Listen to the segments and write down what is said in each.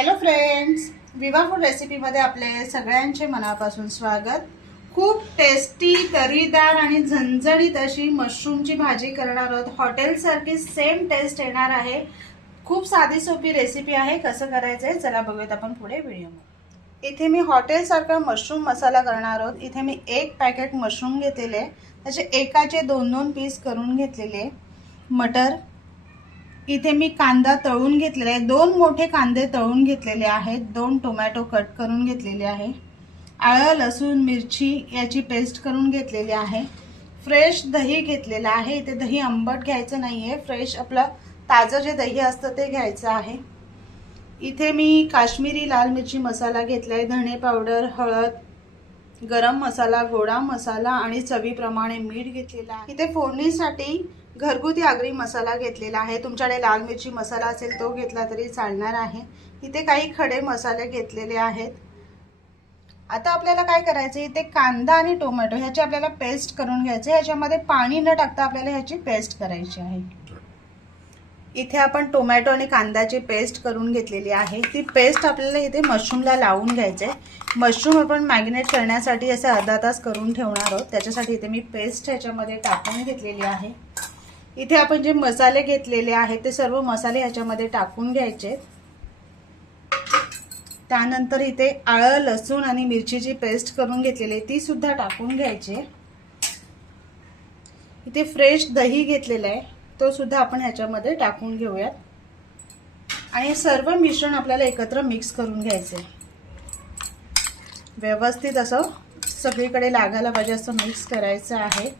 Hello friends Viva Food रेसिपीमध्ये आपले सगळ्यांचे मनापासून स्वागत. खूप टेस्टी तरीदार आणि झणझणीत अशी मशरूमची भाजी करणार आहोत. हॉटेलसारखी सेम टेस्ट येणार आहे. खूप साधी सोपी रेसिपी आहे. कसं करायचं आहे चला बघूयात आपण पुढे व्हिडिओ इथे मी हॉटेलसारखा मशरूम मसाला करणार आहोत. इथे मी एक पॅकेट मशरूम घेतलेले आहे. त्याचे एकाचे दोन दोन पीस करून घेतलेले मटर इथे मी कांदा तळून घेतलेला आहे. दोन मोठे कांदे तळून घेतलेले आहेत. दोन टोमॅटो कट करून घेतलेले आहे. आळं लसूण मिरची याची पेस्ट करून घेतलेली आहे. फ्रेश दही घेतलेलं आहे. इथे दही आंबट घ्यायचं नाही आहे फ्रेश आपलं ताजं जे दही असतं ते घ्यायचं आहे. इथे मी काश्मीरी लाल मिरची मसाला घेतला आहे धणे पावडर हळद गरम मसाला गोडा मसाला आणि चवीप्रमाणे मीठ घेतलेला आहे. इथे फोडणीसाठी घरगुती आगरी मसाला घेतलेला आहे. तुमच्याकडे लाल मिरची मसाला असेल तो घेतला तरी चालणार आहे. इथे काही खडे मसाले घेतलेले आहेत. आता आपल्याला काय करायचं इथे कांदा आणि टोमॅटो ह्याची आपल्याला पेस्ट करून घ्यायचे ह्याच्यामध्ये पाणी न टाकता आपल्याला ह्याची पेस्ट करायची आहे. इथे आपण टोमॅटो आणि कांद्याची पेस्ट करून घेतलेली आहे. ती पेस्ट आपल्याला इथे मशरूमला लावून घ्यायचे मशरूम आपण मॅग्नेट करण्यासाठी असे अर्धा तास करून ठेवणार आहोत. त्याच्यासाठी इथे मी पेस्ट ह्याच्यामध्ये टाकून घेतलेली आहे. इथे आपण जे मसाले घेतलेले आहेत ते सर्व मसाले ह्याच्यामध्ये टाकून घ्यायचे. त्यानंतर इथे आळं लसूण आणि मिरचीची पेस्ट करून घेतलेली आहे ती सुद्धा टाकून घ्यायची. इथे फ्रेश दही घेतलेला आहे तो सुद्धा आपण ह्याच्यामध्ये टाकून घेऊयात. आणि सर्व मिश्रण आपल्याला एकत्र मिक्स करून घ्यायचं. आहे व्यवस्थित असं सगळीकडे लागायला पाहिजे असं मिक्स करायचं आहे.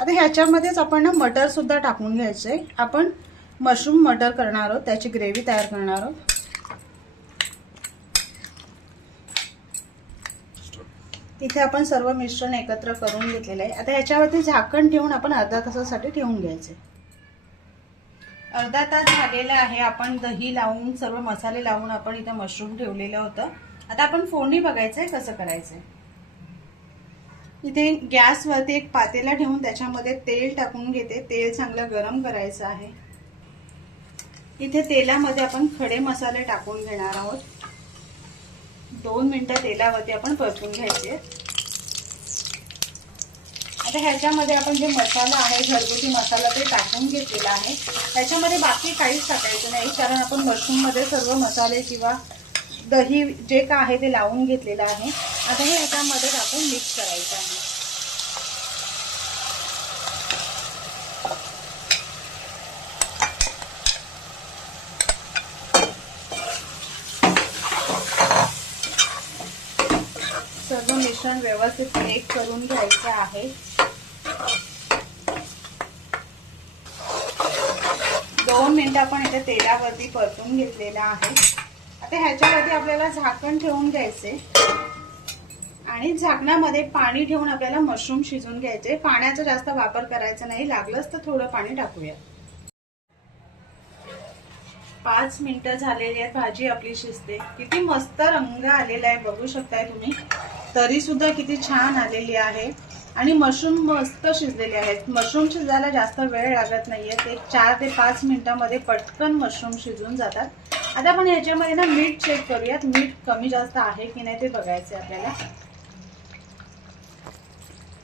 आता ह्याच्यामध्येच आपण ना मटर सुद्धा टाकून घ्यायचं. आहे आपण मशरूम मटर करणार आहोत त्याची ग्रेव्ही तयार करणार आहोत. इथे आपण सर्व मिश्रण एकत्र करून घेतलेलं आहे. आता ह्याच्यावरती झाकण ठेवून आपण अर्धा तासासाठी ठेवून घ्यायचे. अर्धा तास झालेला आहे. आपण दही लावून सर्व मसाले लावून आपण इथं मशरूम ठेवलेलं होतं. आता आपण फोडणी बघायचंय कसं करायचंय? इथे गॅसवरती एक पातेला ठेवून त्याच्यामध्ये तेल टाकून घेते. तेल चांगलं गरम करायचं आहे. इथे तेलामध्ये आपण खडे मसाले टाकून घेणार आहोत. दोन मिनटं तेलावरती आपण परतून घ्यायचे. आता ह्याच्यामध्ये आपण जे मसाला आहे घरगुती मसाला ते टाकून घेतलेला आहे. त्याच्यामध्ये बाकी काहीच टाकायचं नाही कारण आपण मशरूममध्ये सर्व मसाले किंवा दही जे का आहे ते लावून घेतलेलं आहे. आता हे ह्याच्यामध्ये टाकून मिक्स करायचं आहे सर्व मिश्रण व्यवस्थित एक करून घ्यायचं आहे. दोन मिनिटं आपण इथे तेलावरती परतून घेतलेलं आहे. आता ह्याच्यावरती आपल्याला झाकण ठेवून घ्यायचे. आणि झाकणामध्ये पाणी ठेवून आपल्याला मशरूम शिजून घ्यायचे. पाण्याचा जास्त वापर करायचा नाही. लागलंच तर थोडं पाणी टाकूया. पाच मिनिटं झालेली आहेत भाजी आपली शिजते. किती मस्त रंग आलेला आहे. बघू शकताय तुम्ही. तरी सुद्धा किती छान आलेली आहे. आणि मशरूम मस्त शिजलेले आहेत. मशरूम शिजायला जास्त वेळ लागत नाहीये. ते चार ते पाच मिनटामध्ये पटकन मशरूम शिजून जातात. आता आपण ह्याच्यामध्ये ना मीठ चेक करूयात. मीठ कमी जास्त आहे की नाही ते बघायचे आपल्याला.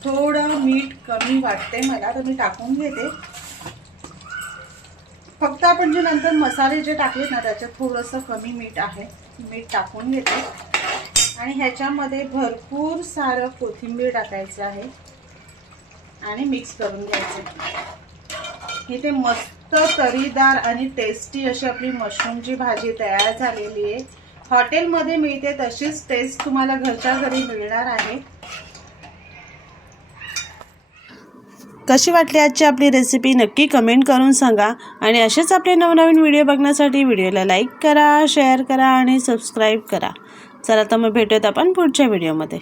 थोडं मीठ कमी वाटते मला तर मी टाकून घेते. फक्त आपण जे नंतर मसाले जे टाकलेत ना त्याच्यात थोडंसं कमी मीठ आहे. मीठ टाकून घेते. आणि ह्याच्यामध्ये भरपूर सारं कोथिंबीर टाकायचं आहे आणि मिक्स करून घ्यायचं. इथे मस्त तरीदार आणि टेस्टी अशी आपली मशरूमची भाजी तयार झालेली आहे. हॉटेलमध्ये मिळते तशीच टेस्ट तुम्हाला घरच्या घरी मिळणार आहे. कशी वाटली आजची आपली रेसिपी नक्की कमेंट करून सांगा आणि असेच आपले नवनवीन व्हिडिओ बघण्यासाठी व्हिडिओला लाईक करा शेअर करा आणि सबस्क्राईब करा. चला तर मग भेटूयात आपण पुढच्या व्हिडिओमध्ये.